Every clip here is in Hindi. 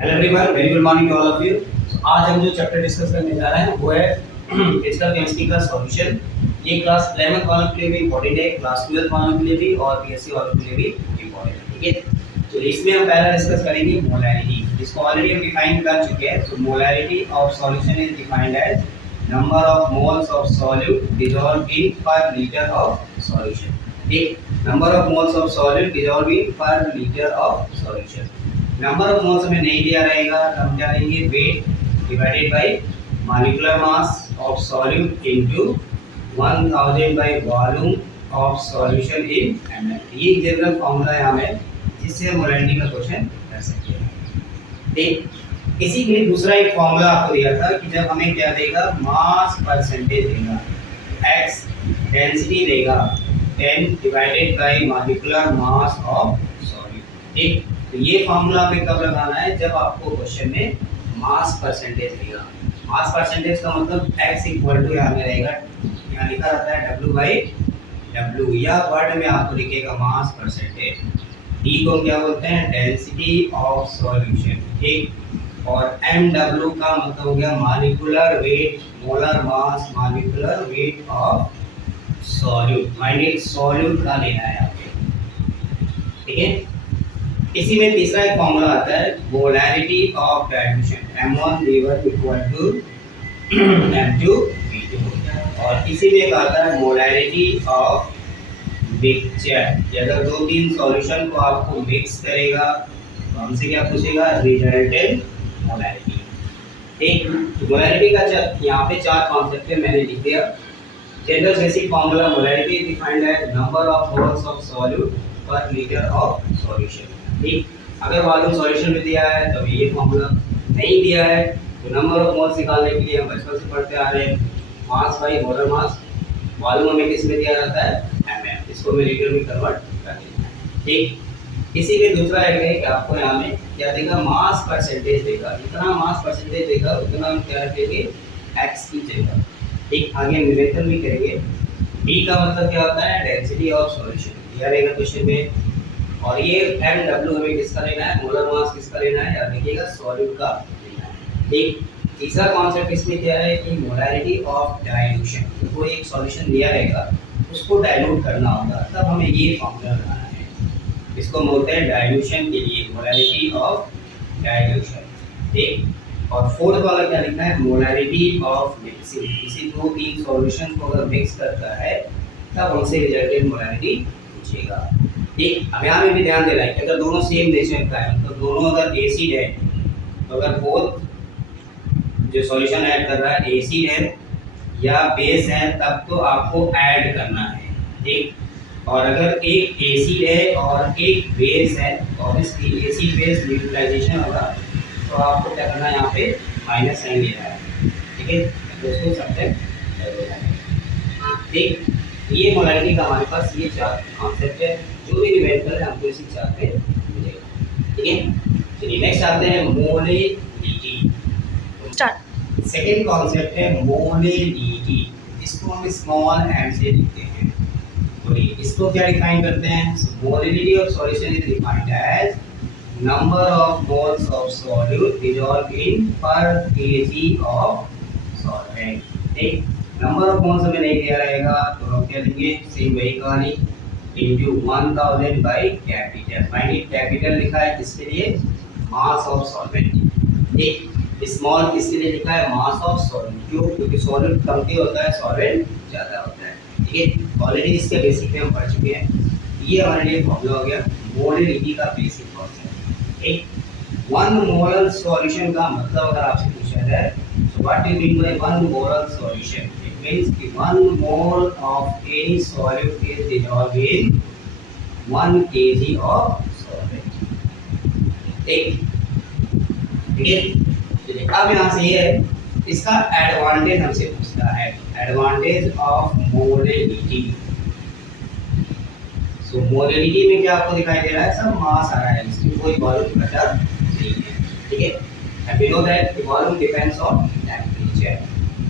Hello everyone, very good morning to all of you. आज हम जो चैप्टर डिस्कस करने जा रहे हैं वो है फिजिकल केमिस्ट्री का सॉल्यूशन। ये क्लास 11th वालों के लिए भी इंपॉर्टेंट है, क्लास 12th वालों के लिए भी और बीएससी वालों के लिए भी इंपॉर्टेंट है। ठीक है, तो इसमें हम पहला डिस्कस करेंगे मोलैरिटी, जिसको ऑलरेडी हम डिफाइन कर चुके हैं। So molarity of solution is defined as number of moles of solute dissolved in per litre of solution. ठीक, number of moles of solute dissolved in per litre of solution. Number of moles हमें नहीं दिया रहेगा, तो हम क्या लेंगे, weight divided by molecular mass of solute into 1000 by volume of solution in ml। ये जनरल फॉर्मूला है हमें, जिससे हम मोलैरिटी का क्वेश्चन कर सकते हैं। ठीक, इसी के लिए दूसरा एक फॉर्मूला आपको दिया था कि जब हमें क्या देगा, मास परसेंटेज देगा, x डेंसिटी देगा 10 divided by molecular mass of solute. ठीक, तो ये फॉर्मूला पे कब लगाना है, जब आपको क्वेश्चन में मास परसेंटेज देगा। मास परसेंटेज का मतलब x इक्वल टू यहाँ में रहेगा, यहाँ लिखा रहता है w बाई डब्ल्यू, या वर्ड में आपको लिखेगा मास परसेंटेज। d को क्या बोलते हैं, डेंसिटी ऑफ सॉल्यूशन। ठीक, और mw का मतलब हो गया molecular weight, molar mass, molecular weight of solute. Mind solute का लेना है आपको। ठीक है, इसी में तीसरा एक फॉर्मूला आता है molarity of dilution, m1 v1 equal to m2 v2। और इसी में एक आता है मोलैरिटी ऑफ मिक्सचर। अगर दो तीन सॉल्यूशन को आपको मिक्स करेगा तो हमसे क्या पूछेगा, रिजल्टेंट मोलैरिटी। ठीक, मोलैरिटी का यहाँ पे चार कॉन्सेप्ट है, मैंने लिख दिया। General basic formula, molarity defined as number of moles of solute per litre of solution. ठीक, अगर वॉल्यूम सॉल्यूशन में दिया है तो ये फॉर्मूला, नहीं दिया है तो नंबर ऑफ मोल्स निकालने के लिए हम बचपन से पढ़ते आ रहे हैं, mass by molar mass. Volume हमें किस में दिया जाता है, mm, इसको मैं लीटर में कन्वर्ट कर देना है। ठीक, इसी में दूसरा है कि आपको यहाँ में क्या देगा, मास परसेंटेज देगा। जितना मास परसेंटेज देगा उतना हम क्या रखेंगे, x की जगह। ठीक, आगे न्यूमेरिकल भी करेंगे। d का मतलब क्या होता है, डेंसिटी ऑफ सॉल्यूशन, दिया रहेगा क्वेश्चन में। और ये mw हमें किसका लेना है, मोलर मास किसका लेना है, याद रखिएगा सॉल्यूट का लेना है। ठीक, तीसरा कॉन्सेप्ट इसमें क्या है कि मोलैरिटी ऑफ डाइल्यूशन। तो कोई एक सॉल्यूशन दिया रहेगा, उसको डाइल्यूट करना होगा, तब हमें ये फॉर्मूला लगाना है। इसको बोलते हैं डाइल्यूशन के लिए मोलैरिटी ऑफ डाइल्यूशन। ठीक, और फोर्थ वाला क्या लिखना है, मोलैरिटी ऑफ मिक्सिंग। किसी दो तीन सॉल्यूशन को अगर मिक्स करता है तब हमसे रिजल्टेंट मोलैरिटी पूछेगा। ठीक, अब यहाँ में भी ध्यान देना है कि अगर दोनों सेम नेचर का है, तो दोनों अगर एसिड है, तो अगर बोथ जो सॉल्यूशन ऐड कर रहा है एसिड है या बेस है, तब तो आपको ऐड करना है। ठीक, और अगर एक एसिड है और एक बेस है और इसकी एसिड बेस न्यूट्रलाइजेशन होगा, तो आपको क्या करना है, यहाँ पे माइनस साइन लेना है। ठीक है, तो उसको सब्जेक्ट कर देना है। ठीक, ये मोलैरिटी का हमारे पास ये चार कॉन्सेप्ट है, जो भी न्यूमेरिकल है हमको इसी चार पे मिलेगा। ठीक है, चलिए नेक्स्ट आते हैं मोलैरिटी। स्टार्ट। सेकंड कॉन्सेप्ट है मोलैरिटी, इसको हम स्मॉल एम से लिखते हैं। तो इसको क्या डिफाइन करते हैं, molarity of solution is defined as number of moles of solute dissolved in per KG of solvent. ठीक, नंबर ऑफ मोल्स हमें नहीं दिया रहेगा, तो हम क्या लेंगे, सेम वही कहानी, into 1000 by capital. Mind capital लिखा है किसके लिए, मास ऑफ सॉल्वेंट। ठीक, स्मॉल किसके लिए लिखा है, मास ऑफ सॉल्वेंट। क्यों, क्योंकि सॉल्वेंट कम ही होता है, सॉल्वेंट ज़्यादा होता है। ठीक है, ऑलरेडी इसके बेसिक में हम पढ़ चुके हैं। ये हमारे लिए फॉर्मूला हो गया मोलैरिटी का बेसिक कॉन्सेप्ट। ठीक, वन मोलर सॉल्यूशन का मतलब अगर आपसे पूछा जाए, so what do you mean by one molar solution? It means कि 1 mole of any solute is dissolved in 1 kg of solvent। ठीक, ठीक है, चलिए अब यहाँ से ये है, इसका एडवांटेज हमसे पूछता है, advantage of molarity. So molarity में क्या आपको दिखाई दे रहा है, सब मास आ रहा है, इसमें कोई वॉल्यूम घटा नहीं है। ठीक है, and we know that the volume depends on temperature,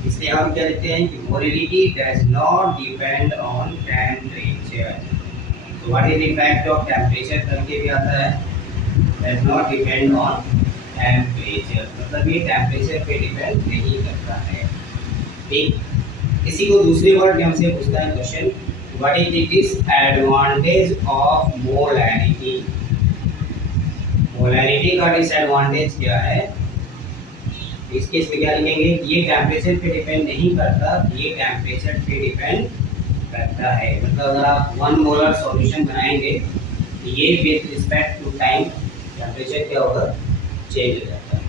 इसलिए हम क्या लिखते हैं कि molality does not depend on temperature। So what is the effect of temperature करके भी आता है, does not depend on temperature, मतलब ये टेम्परेचर पे डिपेंड नहीं करता है। ठीक, इसी को दूसरे वर्ड में हमसे पूछता है question, what is the disadvantage of molarity. Molarity का डिसएडवांटेज क्या है? इस केस में क्या लिखेंगे, ये टेम्परेचर पे डिपेंड नहीं करता, ये टेम्परेचर पे डिपेंड करता है। मतलब अगर आप 1 मोलर सॉल्यूशन बनाएंगे, ये with respect to time temperature क्या होगा, चेंज हो जाता है।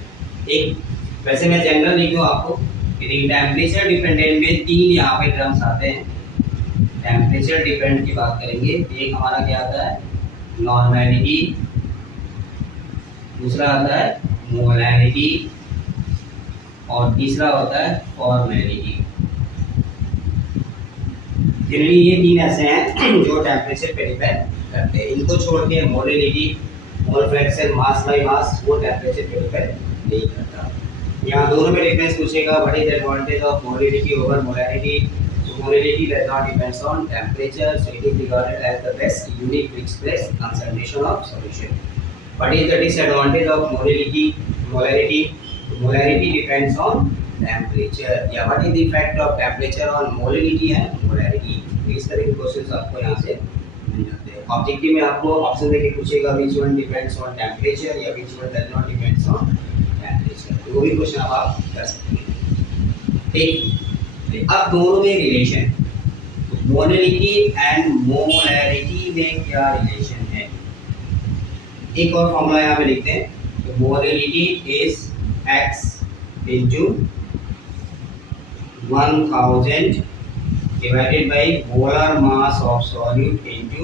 एक वैसे मैं जनरल लिखूँ आपको, यदि टेम्परेचर डिपेंडेंट में 3 यहाँ पे टर्म्स आते हैं। टेम्परेचर डिपेंड की बात करेंगे, एक हमारा क्या आता है, नॉर्मैलिटी, दूसरा आता है मोलैरिटी, और तीसरा होता है फॉर्मेलिटी। जनरली ये 3 ऐसे हैं जो टेम्परेचर पे डिपेंड करते हैं। इनको छोड़ के molarity, mole fraction, mass by mass, वो टेम्परेचर पे डिपेंड नहीं करता। यहाँ दोनों में डिफरेंस पूछेगा, what is the advantage of molarity over molarity. So molality does not depends on temperature, so it is regarded as the best unit to express concentration of solution. What is the disadvantage of molality? Molarity. Molarity depends on temperature. Yeah, what is the effect of temperature on molality and molarity? इस तरह के क्वेश्चंस आपको यहाँ से मिल जाते हैं। ऑब्जेक्टिव में आपको ऑप्शन देके पूछेगा which one depends on temperature या which one does not depends on temperature, तो वो भी क्वेश्चन आप कर सकते हैं। ठीक, अब दोनों में रिलेशन, मोलैरिटी एंड मोलैरिटी में क्या रिलेशन है? एक और फॉर्मूला यहाँ पे लिखते हैं, molarity is x into 1000 divided by molar mass of solute into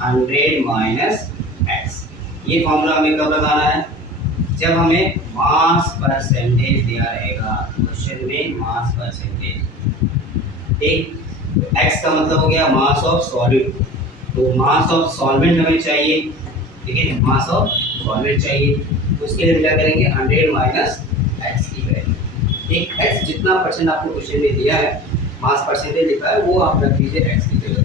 100 minus x। ये फॉर्मूला हमें कब लगाना है? जब हमें मास परसेंटेज दिया रहेगा क्वेश्चन में, मास परसेंटेज। एक x का मतलब हो गया मास ऑफ सॉल्यूट, तो मास ऑफ सॉल्वेंट हमें चाहिए, ठीक है, मास ऑफ सॉल्वेंट चाहिए, तो उसके लिए क्या करेंगे, 100 माइनस x की वैल्यू। एक x जितना परसेंट आपको क्वेश्चन में दिया है, मास परसेंटेज लिखा है, वो आप रख दीजिए x की जगह।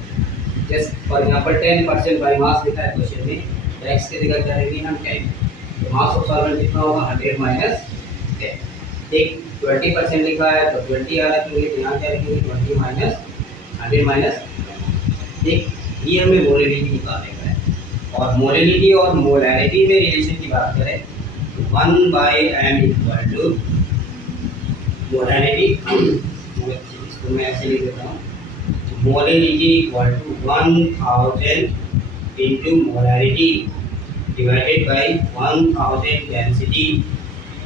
जैसे फॉर एग्जांपल 10% बाय मास लिखा है क्वेश्चन में, तो x की जगह क्या रखेंगे हम 10, तो मास ऑफ सॉल्वेंट कितना होगा, 100 माइनस 10। एक 20% लिखा है तो 20 आ रखेंगे, तो यहाँ क्या रखेंगे, 20 माइनस 100 माइनस। एक ये हमें मोलैरिटी निकालने का है। और मोलैरिटी और मोलैरिटी में रिलेशन की बात करें, 1/m इक्वल टू मोलैरिटी, इसको मैं ऐसे लिख देता हूँ, molarity equal to 1000 into molarity divided by 1000 density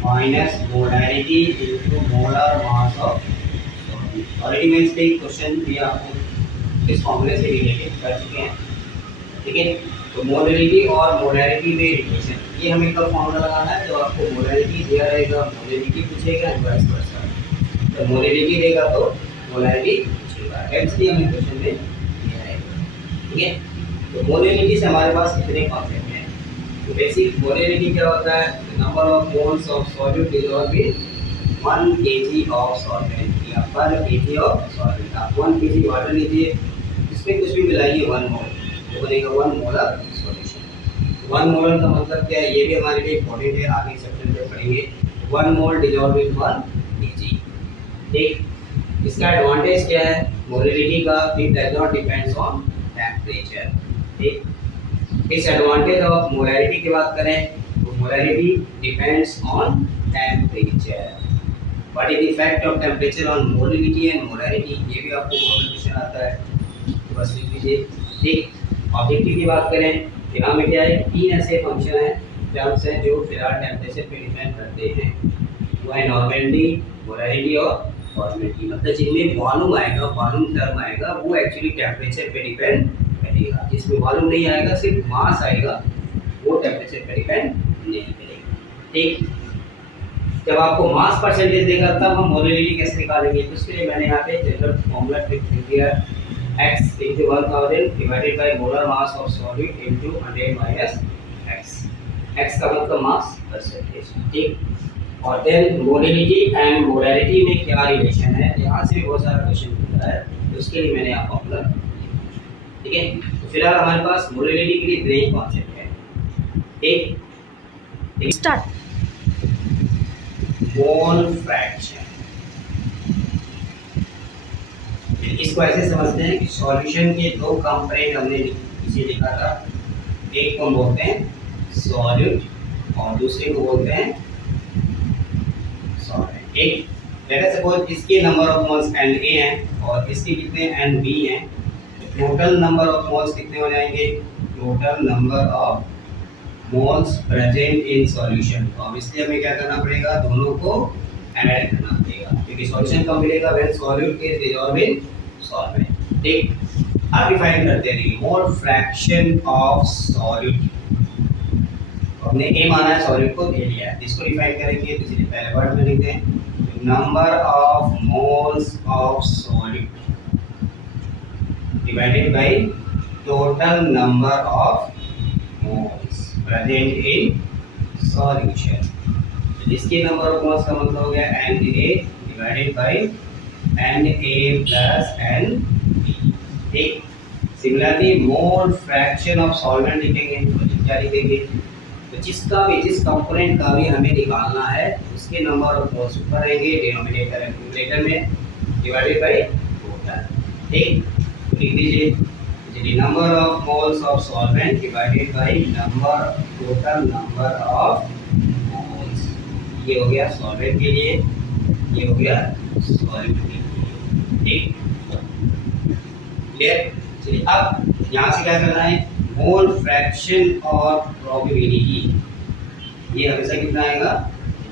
minus molarity into molar mass of solute. Already मैं इस पे क्वेश्चन भी आपको इस फॉर्मूले से रिलेटेड कर चुके हैं, ठीक है। तो मोलैरिटी और मोलैरिटी में रिलेशन, ये हमें कब फॉर्मूला लगाना है, जब आपको मोलैरिटी दिया रहेगा, मोलैरिटी पूछेगा, वाइस वर्सा। तो मोलैरिटी देगा तो मोलैरिटी पूछेगा, एक्चुअली हमें क्वेश्चन में दिया है, ठीक है। तो मोलैरिटी से हमारे पास कितने कॉन्सेप्ट हैं? तो बेसिक मोलैरिटी क्या होता है, number of moles of solute dissolved in 1 kg of solvent या पर kg ऑफ सॉल्वेंट। आप 1 kg वाटर लीजिए, इसमें कुछ भी मिलाइए 1 मोल, तो बनेगा 1 मोलर सॉल्यूशन। 1 मोलर का मतलब क्या है, ये भी हमारे लिए इंपॉर्टेंट है, आगे चैप्टर में पढ़ेंगे। 1 मोल डिसॉल्व इन 1 kg। ठीक, इसका एडवांटेज क्या है मोलैरिटी का, it does not depends on temperature. ठीक, इस एडवांटेज ऑफ मोलैरिटी की बात करें तो molarity depends on temperature. What is the effect of temperature on molarity and molarity, ये भी आपको क्वेश्चन आता है, तो बस लिख लीजिए। ठीक, ऑब्जेक्टिव की बात करें तो यहाँ में क्या है, 3 ऐसे फंक्शन हैं, टर्म्स हैं जो फिलहाल टेम्परेचर पे डिपेंड करते हैं, वो है नॉर्मैलिटी, मोलैरिटी और फॉर्मेलिटी। मतलब जिनमें वॉल्यूम आएगा, वॉल्यूम टर्म आएगा, वो एक्चुअली टेम्परेचर पे डिपेंड करेगा। जिसमें वॉल्यूम नहीं आएगा, सिर्फ मास आएगा, वो टेम्परेचर पे डिपेंड नहीं करेगा। ठीक, जब आपको मास परसेंटेज देगा तब हम मोलैरिटी कैसे निकालेंगे, तो उसके लिए मैंने यहाँ पे जनरल फॉर्मूला लिख दिया, x into 1000 divided by molar mass of solid into 100 minus x। x का मतलब मास परसेंटेज। ठीक, और देन मोलैरिटी एंड मोलैरिटी में क्या रिलेशन है, यहाँ से भी बहुत सारा क्वेश्चन पूछा है, तो उसके लिए मैंने यहाँ फॉर्मूला, ठीक है। तो फिलहाल हमारे पास मोलैरिटी के लिए 3 कॉन्सेप्ट है। ठीक, स्टार्ट। Mole fraction. इसको ऐसे समझते हैं कि सॉल्यूशन के दो कंपोनेंट हमने इसे लिखा था, एक को बोलते हैं सॉल्यूट और दूसरे को बोलते हैं सॉल्वेंट। एक लेट अस सपोज इसके नंबर ऑफ मोल्स एंड ए हैं और इसके कितने एंड बी हैं, टोटल नंबर ऑफ मोल्स कितने हो जाएंगे, total number of moles present in solution. तो अब इसलिए हमें क्या करना पड़ेगा, दोनों को ऐड करना पड़ेगा, क्योंकि सॉल्यूशन कब मिलेगा, when solute is dissolved in solvent. ठीक, अब डिफाइन करते हैं मोल फ्रैक्शन ऑफ सॉल्यूट। हमने ए माना है, सॉल्यूट को दे लिया है, इसको डिफाइन करेंगे तो चलिए पहले वर्ड में लिखते हैं number of moles of solute divided by total number of moles present in solution. इसके नंबर ऑफ मोल्स का मतलब हो गया n A divided by n A plus n B. ठीक, similarly mole fraction of solvent लिखेंगे तो क्या लिखेंगे, तो जिस कंपोनेंट का भी हमें निकालना है उसके नंबर ऑफ मोल्स ऊपर रहेंगे डिनोमिनेटर एंड न्यूमरेटर में डिवाइडेड बाय टोटल। ठीक, लिख दीजिए number of moles of solvent divided by total number of moles. ये हो गया सॉल्वेंट के लिए, ये हो गया सॉल्यूट के लिए। ठीक, क्लियर। चलिए अब यहाँ से क्या करना है, मोल फ्रैक्शन और प्रोबेबिलिटी, ये हमेशा कितना आएगा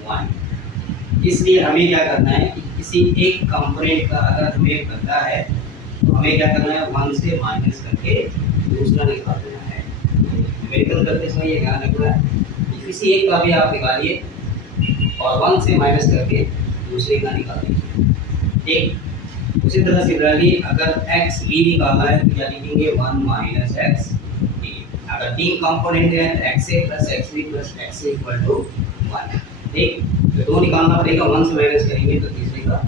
1। इसलिए हमें क्या करना है कि किसी एक कंपोनेंट का अगर हमें पता है तो हमें क्या करना है, 1 से माइनस करके दूसरा निकाल देना है। न्यूमेरिकल करते समय ये ध्यान रखना है कि किसी एक का भी आप निकालिए और 1 से माइनस करके दूसरे का निकाल दीजिए। ठीक, उसी तरह सिमिलरली अगर एक्स बी निकालना है तो क्या लिखेंगे 1 माइनस एक्स बी। अगर तीन कंपोनेंट है तो x a plus x b plus x a equal to 1। ठीक, तो दो निकालना पड़ेगा, 1 से माइनस करेंगे तो तीसरे का,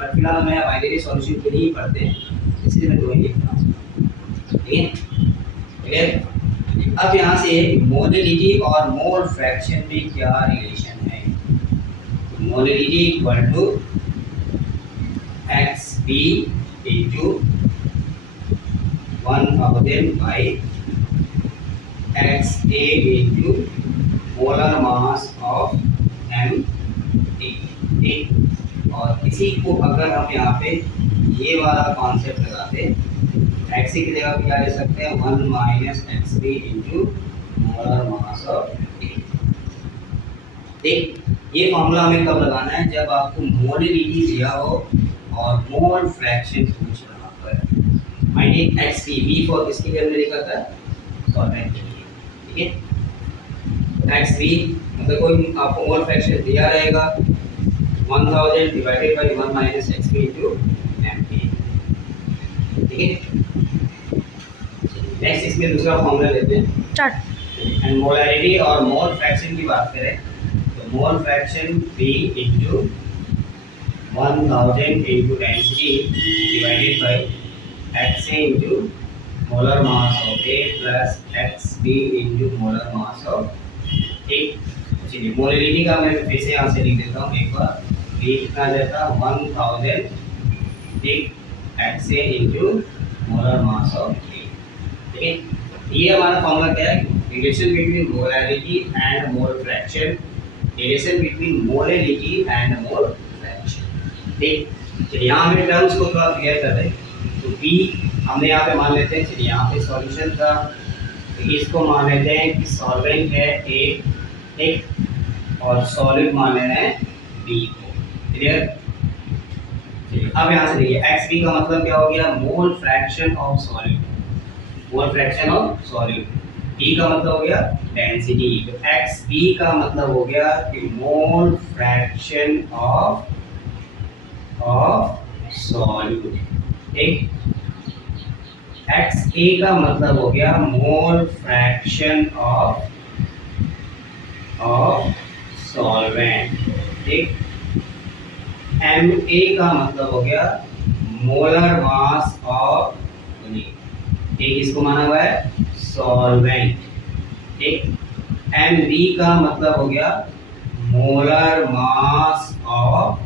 बट फिलहाल मैं बाइनरी सॉल्यूशन के लिए ही पढ़ते हैं इसलिए मैं दो ही लिख रहा हूँ। ठीक है, क्लियर। अब यहाँ से मोलैलिटी और मोल फ्रैक्शन में क्या रिलेशन है, molality equal to XB into 1000 by XA into molar mass of MA। और इसी को अगर हम यहाँ पे ये वाला कॉन्सेप्ट लगाते, XA की जगह पे क्या ले सकते हैं, 1 minus XB into molar mass of A। ठीक, ये फॉर्मूला हमें कब लगाना है, जब आपको मोलैलिटी दिया हो और मोल फ्रैक्शन पूछ रहा है। माइनस एक्स बी फॉर किसके लिए हमने लिखा था, सॉल्वेंट के लिए। ठीक है, एक्स बी मतलब कोई आपको मोल फ्रैक्शन दिया रहेगा 1000 divided by 1 minus x b into MP. ठीक है, नेक्स्ट इसमें दूसरा फॉर्मूला लेते हैं एंड मोलैरिटी और मोल फ्रैक्शन की बात करें तो mole fraction b into 1000 into density divided by XA into molar mass of A plus XB into molar mass of A। चलिए मोलैलिटी का मैं फिर से यहाँ से लिख देता हूँ एक बार, B कितना जाता है 1000 ठीक XA into molar mass of A। ठीक है, ये हमारा फॉर्मूला क्या है, relation between molarity and mole fraction, relation between molality and mole fraction. ठीक, चलिए यहाँ हमें टर्म्स को थोड़ा क्लियर कर दें। तो बी हमने यहाँ पे मान लेते हैं, चलिए यहाँ पे सॉल्यूशन था तो इसको मान लेते हैं कि सॉल्वेंट है ए, ठीक, और सॉलिड मान ले रहे हैं बी को। क्लियर। चलिए अब यहाँ से देखिए एक्स बी का मतलब क्या हो गया, mole fraction of solid, mole fraction of solid. B का मतलब हो गया डेंसिटी, तो एक्स बी का मतलब हो गया कि मोल फ्रैक्शन ऑफ सॉल्यूट। ठीक, एक्स ए का मतलब हो गया मोल फ्रैक्शन ऑफ सॉल्वेंट। ठीक, एम ए का मतलब हो गया मोलर मास ऑफ, ठीक इसको माना हुआ है सॉल्वेंट। ठीक, एम बी का मतलब हो गया मोलर मास ऑफ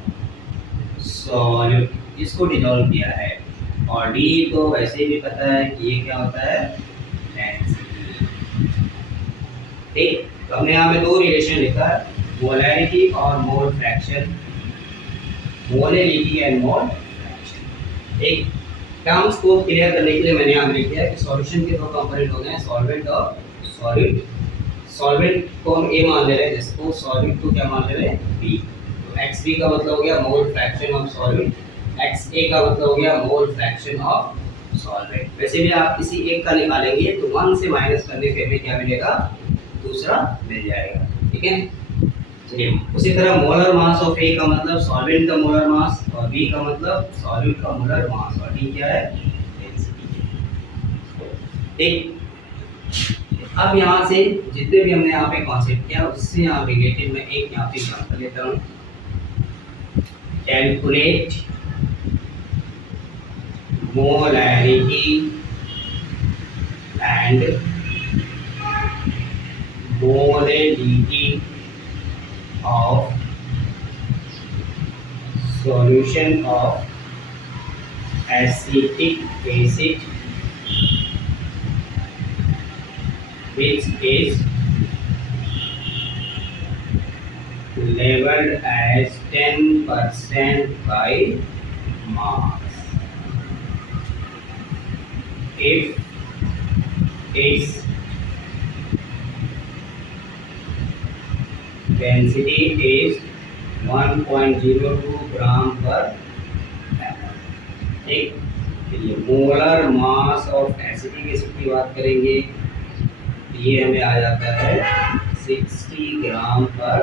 सॉल्यूट, इसको डिसॉल्व किया है। और डी तो वैसे भी पता है कि ये क्या होता है, डेंसिटी। ठीक, तो हमने यहाँ पे दो रिलेशन लिखा है, मोलैरिटी और mole fraction, molarity and mole fraction. एक टर्म्स को क्लियर करने के लिए मैंने यहाँ लिख दिया कि सॉल्यूशन के दो कंपोनेंट हो गए, सॉल्वेंट और सॉल्यूट। सॉल्वेंट को हम ए मान ले रहे हैं, जिसको सॉल्यूट को क्या मान ले रहे हैं, बी। तो एक्स बी का मतलब हो गया mole fraction of solute, x A का मतलब हो गया मोल फ्रैक्शन ऑफ सॉल्वेंट। वैसे भी आप किसी एक का निकालेंगे तो 1 से माइनस करने पे हमें क्या मिलेगा, दूसरा मिल जाएगा। ठीक है, चलिए उसी तरह मोलर मास ऑफ ए का मतलब सॉल्वेंट का मोलर मास, और बी का मतलब सॉल्यूट का मोलर मास, और डी क्या है, डेंसिटी। ठीक, अब यहाँ से जितने भी हमने यहाँ पे कॉन्सेप्ट किया उससे यहाँ रिलेटेड मैं एक यहाँ पे एग्जांपल लेता हूँ। Calculate molarity and molarity of solution of acetic acid which is labeled as 10% by mass if its density is 1.02 ग्राम पर एमएल। ठीक, चलिए molar mass of acetic acid की बात करेंगे, ये हमें आ जाता है 60 ग्राम पर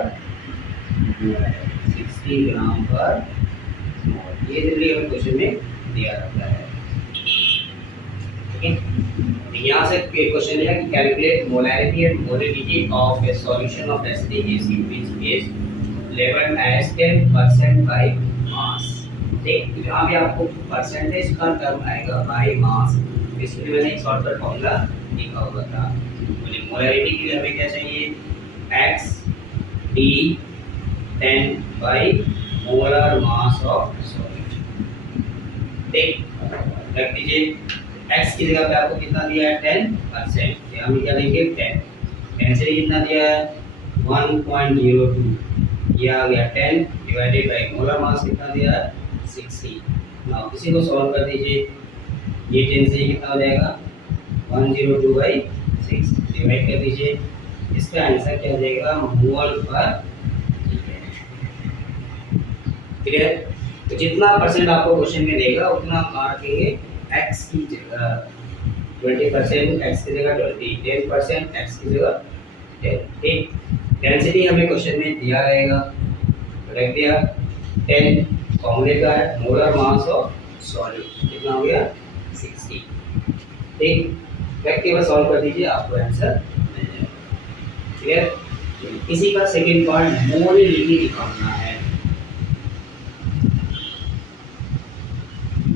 मोल, 60 ग्राम पर मोल। ये जनरली हमें क्वेश्चन में दिया जाता है। ठीक है, यहाँ से क्वेश्चन लिया कि calculate molarity and molarity of a solution of acetic acid which is labelled as 10% by mass. ठीक, यहाँ भी आपको परसेंटेज का टर्म आएगा बाय मास, इसलिए मैंने एक शॉर्टकट फॉर्मूला लिखा हुआ था। मुझे मोलैरिटी के लिए हमें क्या चाहिए, x d 10 by molar mass of solute. ठीक, रख दीजिए, x की जगह पे आपको कितना दिया है, 10%, यहाँ हम क्या लेंगे 10, डेंसिटी कितना दिया है 1.02, ये आ गया 10 डिवाइडेड बाय मोलर मास कितना दिया है 60। नाउ इसी को सॉल्व कर दीजिए, ये डेंसिटी कितना हो जाएगा 102 बाय 6 डिवाइड कर दीजिए, इसका आंसर क्या हो जाएगा, मोल पर। क्लियर, तो जितना परसेंट आपको क्वेश्चन में देगा उतना मार्केंगे x की जगह 20%, x की जगह 20, 10% x की जगह 10। ठीक, डेंसिटी हमें क्वेश्चन में दिया रहेगा, रख दिया 10, फॉर्मूले का है मोलर मास ऑफ सॉल्यूट, कितना हो गया 60। ठीक, रख के बस सॉल्व कर दीजिए, आपको आंसर मिल जाएगा। क्लियर, इसी का सेकंड पार्ट मोलैरिटी निकालना है।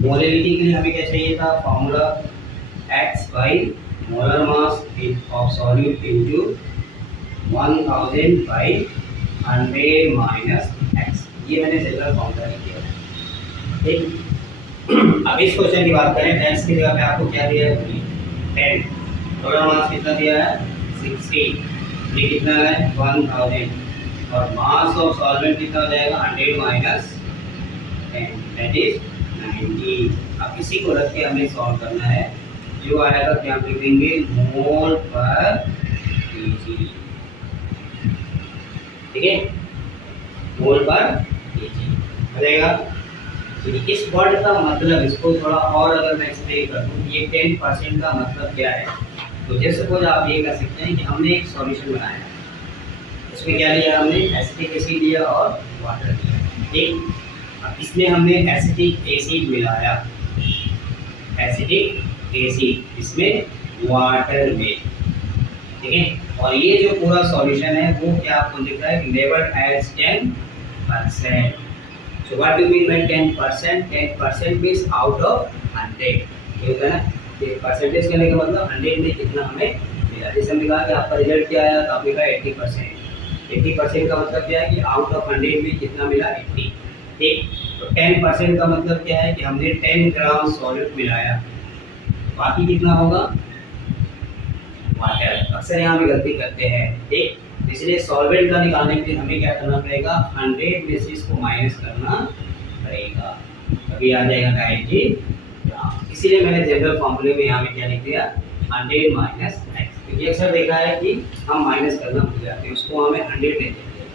मोलैरिटी के लिए हमें क्या चाहिए था, formula x by molar mass of solute into 1000 by 100 minus x, ये मैंने जनरल फॉर्मूला लिख दिया। ठीक, अब इस क्वेश्चन की बात करें, x की जगह पे आपको क्या दिया है 10, मोलर मास कितना दिया है 60, ये कितना है 1000, और मास ऑफ सॉल्वेंट कितना हो जाएगा 100 माइनस 10 दैट इज 90। अब इसी को रख के हमें सॉल्व करना है, जो आएगा क्या हम लिखेंगे मोल पर केजी। ठीक है, मोल पर केजी हो जाएगा। इस वर्ड का मतलब, इसको थोड़ा और अगर मैं एक्सप्लेन कर दूं, ये 10% का मतलब क्या है, तो जैसे सपोज आप ये कर सकते हैं कि हमने एक सॉल्यूशन बनाया, इसमें क्या लिया हमने, एसिटिक एसिड लिया और वाटर लिया। ठीक, इसमें हमने एसिटिक एसिड मिलाया, एसिटिक एसिड इसमें वाटर में। ठीक है, और ये जो पूरा सॉल्यूशन है वो क्या आपको लिख रहा है, labelled as 10%। So what do mean by 10%? 10% means out of 100, ये होता है ना, ये परसेंटेज करने का मतलब 100 में कितना हमें मिला। जैसे हमने कहा कि आपका रिजल्ट क्या आया, तो आपने कहा 80%, 80% का मतलब क्या है कि आउट ऑफ 100 में कितना मिला, 80। ठीक, तो 10% का मतलब क्या है कि हमने 10 ग्राम सॉल्यूट मिलाया, बाकी कितना होगा, वाटर। अक्सर यहाँ भी गलती करते हैं। ठीक, इसलिए सॉल्वेंट का निकालने के लिए हमें क्या करना पड़ेगा, 100 में से इसको माइनस करना पड़ेगा, तभी आ जाएगा 90 ग्राम। इसीलिए मैंने जनरल फॉर्मूले में यहाँ पे क्या लिख दिया, 100 माइनस एक्स। क्योंकि अक्सर देखा है कि हम माइनस करना भूल जाते हैं, उसको हमें 100 ले लेते हैं।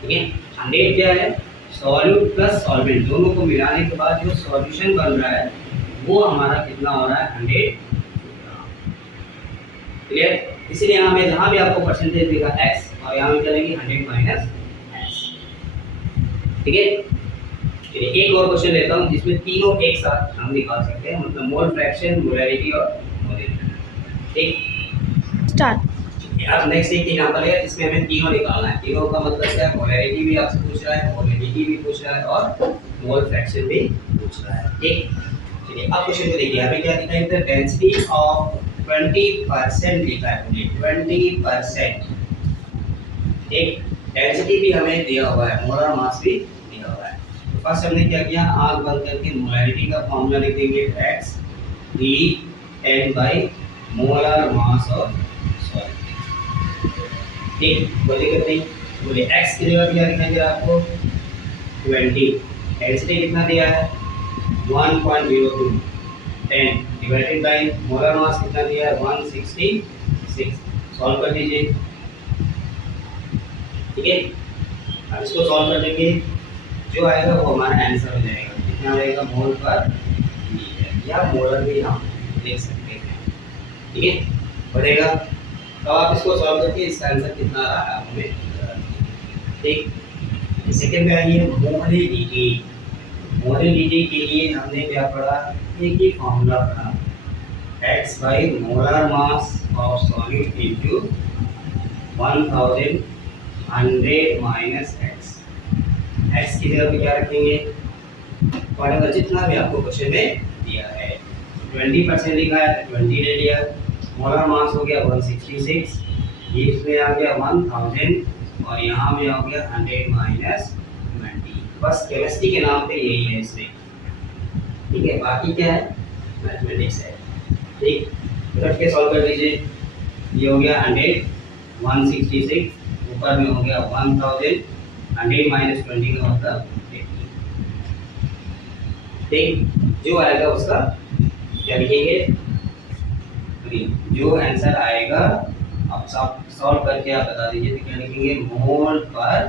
ठीक है, 100 क्या है, सॉल्यूट प्लस सॉल्वेंट दोनों को मिलाने के बाद जो सॉल्यूशन बन रहा है वो हमारा कितना हो रहा है, 100। क्लियर, इसलिए यहाँ में जहाँ भी आपको परसेंटेज देगा x और यहाँ में चलेगी 100 माइनस x। ठीक है, चलिए एक और क्वेश्चन लेता हूँ जिसमें तीनों एक साथ हम निकाल सकते हैं, मतलब मोल फ्रैक्शन, मोलैरिटी और मोलिटी। ठीक, स्टार्ट। अब नेक्स्ट एक एग्जांपल है जिसमें हमें तीनों निकालना है। तीनों का मतलब क्या है, मोलैरिटी भी आपसे पूछ रहा है, मोलिटी भी पूछ रहा है और मोल फ्रैक्शन भी पूछ रहा है। ठीक, चलिए अब क्वेश्चन को देखिए, हमें क्या दिखा है, इधर डेंसिटी ऑफ 20% लिखा है, 20%। ठीक, डेंसिटी भी हमें दिया हुआ है, मोलर मास भी दिया हुआ है। तो फर्स्ट हमने क्या किया, आंख बंद करके मोलैरिटी का फॉर्मूला लिख देंगे, x d by molar mass of solute. ठीक, बोलिए कितनी, बोलिए x की जगह क्या दिखाई दे रहा है आपको, 20। डेंसिटी कितना दिया है, 1.02, 10 डिवाइडेड बाय मोलर मास कितना दिया है, 166। सॉल्व कर दीजिए। ठीक है, अब इसको सॉल्व कर देंगे, जो आएगा वो हमारा आंसर हो जाएगा। कितना आएगा, मोल पर लीटर, या मोलर भी हम देख सकते हैं। ठीक है, बढ़ेगा। अब आप इसको सॉल्व करके इसका आंसर कितना आ रहा है हमें। ठीक, सेकंड में आइए, मोलिटी। मोलिटी के लिए हमने क्या पढ़ा, एक ही फॉर्मूला पढ़ा, x by molar mass of solute into 1000 100 minus x। x की जगह पे क्या रखेंगे, पढ़ेगा जितना भी आपको क्वेश्चन में दिया है। 20% लिखा है, 20 ले लिया, मोलर मास हो गया 166, ये इसमें आ गया 1000 और यहाँ में आ गया 100 माइनस 20। बस केमिस्ट्री के नाम पे यही है इसमें। ठीक है, बाकी क्या है, मैथमेटिक्स है। ठीक, रख के सॉल्व कर दीजिए, ये हो गया 100 166, ऊपर में हो गया 1000, 100 माइनस 20 का मतलब 50। ठीक, जो आएगा उसका क्या लिखेंगे, जो आंसर आएगा आप सब सॉल्व करके आप बता दीजिए, तो क्या लिखेंगे, मोल पर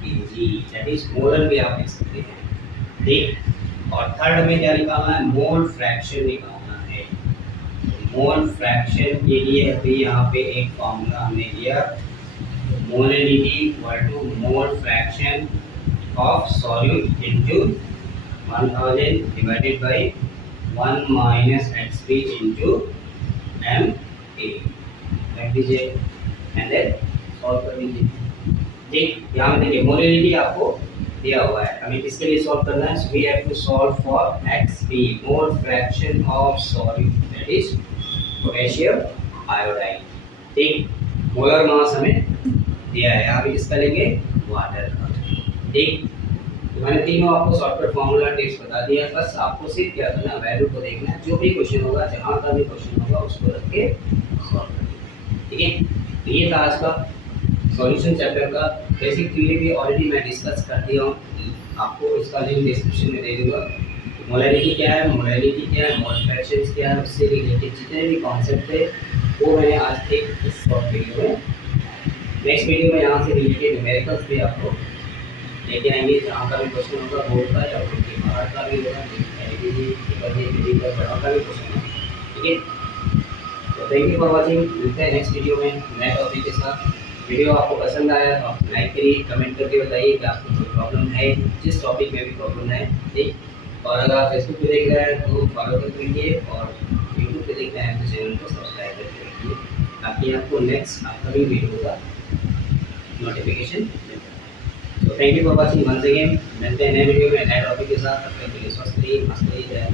केजी, दैट इज मोलर भी आप लिख सकते हैं। ठीक, और थर्ड में क्या निकालना है, मोल फ्रैक्शन निकालना है। मोल फ्रैक्शन के लिए अभी यहाँ पे एक फॉर्मूला हमने लिया, molality equal to mole fraction of solute into 1000 divided by 1 minus xp into ma। रख दीजिए एंड देन सॉल्व कर दीजिए। ठीक, यहाँ में देखिए मोलिटी आपको दिया हुआ है, हमें किसके लिए सॉल्व करना है, so we have to solve for xp, mole fraction of solute, that is potassium iodide. ठीक, मोलर मास हमें दिया है, यहाँ पे किसका लेंगे, वाटर का। ठीक, तो मैंने तीनों आपको शॉर्टकट फॉर्मूला टिप्स बता दिया, बस आपको सिर्फ क्या करना है, वैल्यू को देखना है, जो भी क्वेश्चन होगा, जहाँ का भी क्वेश्चन होगा उसको रख के सॉल्व करना। ठीक है, तो ये था आज का सॉल्यूशन चैप्टर का। बेसिक थ्योरी भी ऑलरेडी मैं डिस्कस कर दिया हूँ, आपको इसका लिंक डिस्क्रिप्शन में दे दूँगा। मोलैरिटी क्या है, मोलैरिटी क्या है, मोल फ्रैक्शंस क्या है, उससे रिलेटेड जितने भी कॉन्सेप्ट है वो मैंने आज एक इस शॉर्ट वीडियो में, नेक्स्ट वीडियो में यहाँ से रिलेटेड न्यूमेरिकल्स भी आपको लेके आएंगे, जहाँ का भी क्वेश्चन होगा बोर्ड का या बोर्ड के बाहर का भी होगा, का भी क्वेश्चन है। ठीक है, तो थैंक यू फॉर वॉचिंग, मिलते हैं नेक्स्ट वीडियो में नए टॉपिक के साथ। वीडियो आपको पसंद आया तो आप लाइक करिए, कमेंट करके बताइए कि आपको कोई प्रॉब्लम है, जिस टॉपिक में भी प्रॉब्लम है। ठीक, और अगर आप फेसबुक पे देख रहे हैं तो फॉलो कर लीजिए, और यूट्यूब पे देख रहे हैं तो चैनल को सब्सक्राइब करके रखिए, ताकि आपको नेक्स्ट अपकमिंग वीडियो का नोटिफिकेशन मिल जाए। तो thank you for watching once again, मिलते हैं नए वीडियो में नए टॉपिक के साथ। तब तक के लिए स्वस्थ रहिए, मस्त रहिए।